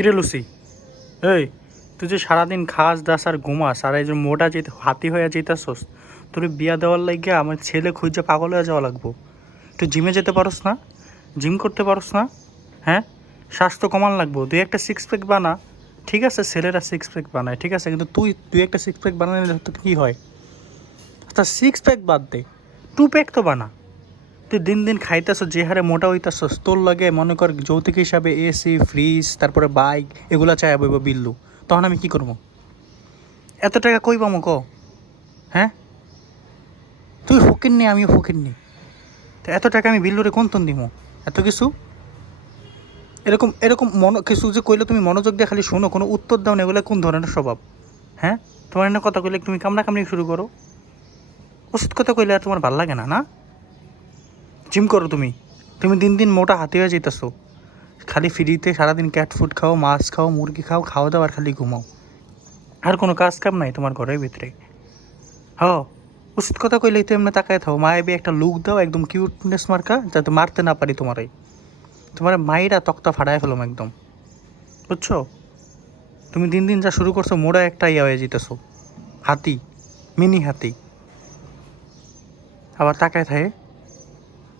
কিরে লুসি, এই তুই যে সারাদিন খাস দাস আর ঘুমাস আর এই যে মোটা যেতে হাতি হয়ে যেতেছস, তোর বিয়া দেওয়ার লাগিয়া আমার ছেলে খুঁজে পাগল হয়ে যাওয়া লাগবো। তুই জিমে যেতে পারস না? জিম করতে পারস না? হ্যাঁ, স্বাস্থ্য কমান লাগবো। তুই একটা সিক্স প্যাক বানা। ঠিক আছে, ছেলেরা সিক্স প্যাক বানায়, ঠিক আছে, কিন্তু তুই একটা সিক্স প্যাক বানালে তো কী হয়? তা সিক্স প্যাক বাদ দে, টু প্যাক তো বানা। তুই দিন দিন খাইতেছ, যে হারে মোটা হইতেছস, তোর লাগে মনে কর যৌতুক হিসাবে এসি, ফ্রিজ, তারপরে বাইক, এগুলা চাই বইব বিল্লু। তখন আমি কি করবো? এত টাকা কই পাবো ক? হ্যাঁ, তুই ফকির নি, আমিও ফকির নি, তো এত টাকা আমি বিল্লুরে কোন তন দিব? এত কিছু এরকম এরকম কিছু যে কইলে তুমি মনোযোগ দিয়ে খালি শোনো, কোনো উত্তর দাও না, এগুলো কোন ধরনের স্বভাব? হ্যাঁ, তোমার এনে কথা কইলে তুমি কামড়া কামড়ি শুরু করো। ওষুধ কথা কইলে আর তোমার ভাল লাগে না? না, জিম করো তুমি। তুমি দিন দিন মোটা হাতে হয়ে যেতেছো। খালি ফ্রিতে সারাদিন ক্যাট ফুড খাও, মাছ খাও, মুরগি খাও, খাওয়া দাও আর খালি ঘুমাও। আর কোনো কাজ কাম নাই তোমার ঘরের ভিতরে। হ, উচিত কথা কইলেই তো এমনি তাকায় থাও। মায়াবী একটা লুক দাও, একদম কিউটনেস মার্কা, যাতে মারতে না পারি তোমারে। তোমার মায়েরা তক্তা ফাড়ায় ফেলাম একদম, বুঝছো? তুমি দিন দিন যা শুরু করছো, মোড়া একটা ইয়া হয়ে যেতেছো, হাতি, মিনি হাতি। আবার তাকায় থাকে।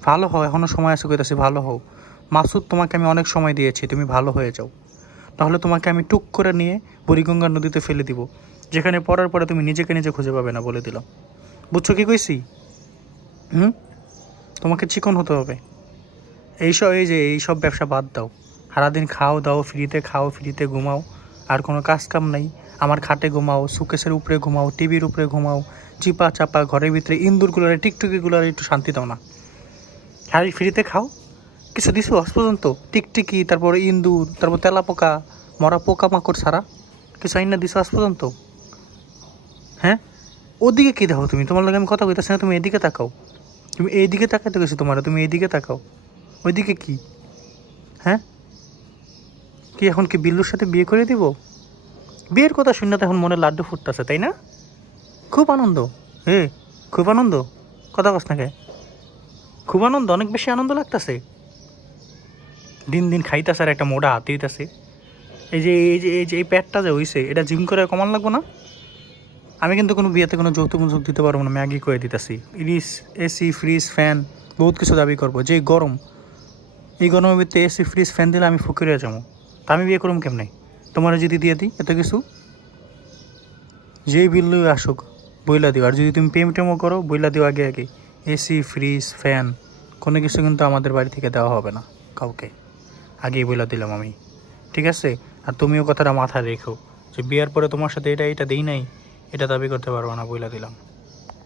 ভালো হও, এখনও সময় আছে কইতাছি, ভালো হও। মাসুদ, তোমাকে আমি অনেক সময় দিয়েছি, তুমি ভালো হয়ে যাও। তাহলে তোমাকে আমি টুক করে নিয়ে বুড়িগঙ্গা নদীতে ফেলে দিব, যেখানে পড়ার পরে তুমি নিজেকে নিজে খুঁজে পাবে না, বলে দিলাম। বুঝছো কি কইছি? হুম, তোমাকে চিকন হতে হবে। এইসব ব্যবসা বাদ দাও। সারাদিন খাও দাও ফ্রিতে, খাও ফ্রিতে, ঘুমাও, আর কোনো কাজ কাম নাই। আমার খাটে ঘুমাও, সুকেসের উপরে ঘুমাও, টিভির উপরে ঘুমাও, চিপা চাপা ঘরের ভিতরে ইন্দুরগুলোর টিকটুকিগুলোর একটু শান্তি দাও না। আর ফ্রিতে খাও। কিছু দিছো আজ পর্যন্ত? টিকটিকি, তারপর ইন্দুর, তারপর তেলাপোকা, মরা পোকা মাকড় ছাড়া কিছু আইন না দিছো আজ পর্যন্ত? হ্যাঁ, ওদিকে কী দেখো তুমি? তোমার লগে আমি কথা কইতাছি না, তুমি এদিকে তাকাও। তুমি এইদিকে তাকাইতে গেছো তোমার, তুমি এইদিকে তাকাও। ওইদিকে কি? হ্যাঁ, কি এখন কি বিল্লুর সাথে বিয়ে করে দিব? বিয়ের কথা শুনে তো এখন মনে লাড্ডু ফুটতেছে, তাই না? খুব আনন্দ। হে, খুব আনন্দ। কথা কস না কে? খুব আনন্দ, অনেক বেশি আনন্দ লাগতেছে। দিন দিন খাইতেছে আর একটা মোটা হাতি হইতেছে। এই প্যাটটা যে হইছে, এটা জিম করে কমান লাগবো না? আমি কিন্তু কোনো বিয়েতে কোনো যৌতুক মৌতুক দিতে পারবো না, ম্যাগি করে দিতেছি। ইলিশ, এসি, ফ্রিজ, ফ্যান, বহুত কিছু দাবি করবো। যে গরম, এই গরমের ভিতরে এসি, ফ্রিজ, ফ্যান দিলে আমি ফকির হয়ে যাবো। তা আমি বিয়ে করুম কেমনে? তোমার যদি দিয়ে দিই এত কিছু, যেই বিল্লু আসুক বইলা দিও। আর যদি তুমি প্রেম টেমও করো, বইলা দিও আগে আগে। এসি, ফ্রিজ, ফ্যান, কোনো কিছু কিন্তু আমাদের বাড়ি থেকে দেওয়া হবে না কাউকে, আগেই বইলা দিলাম আমি, ঠিক আছে? আর তুমিও কথাটা মাথায় রেখো, যে বিয়ার পরে তোমার সাথে এটা এটা দিই নাই, এটা দাবি করতে পারবো না, বইলা দিলাম।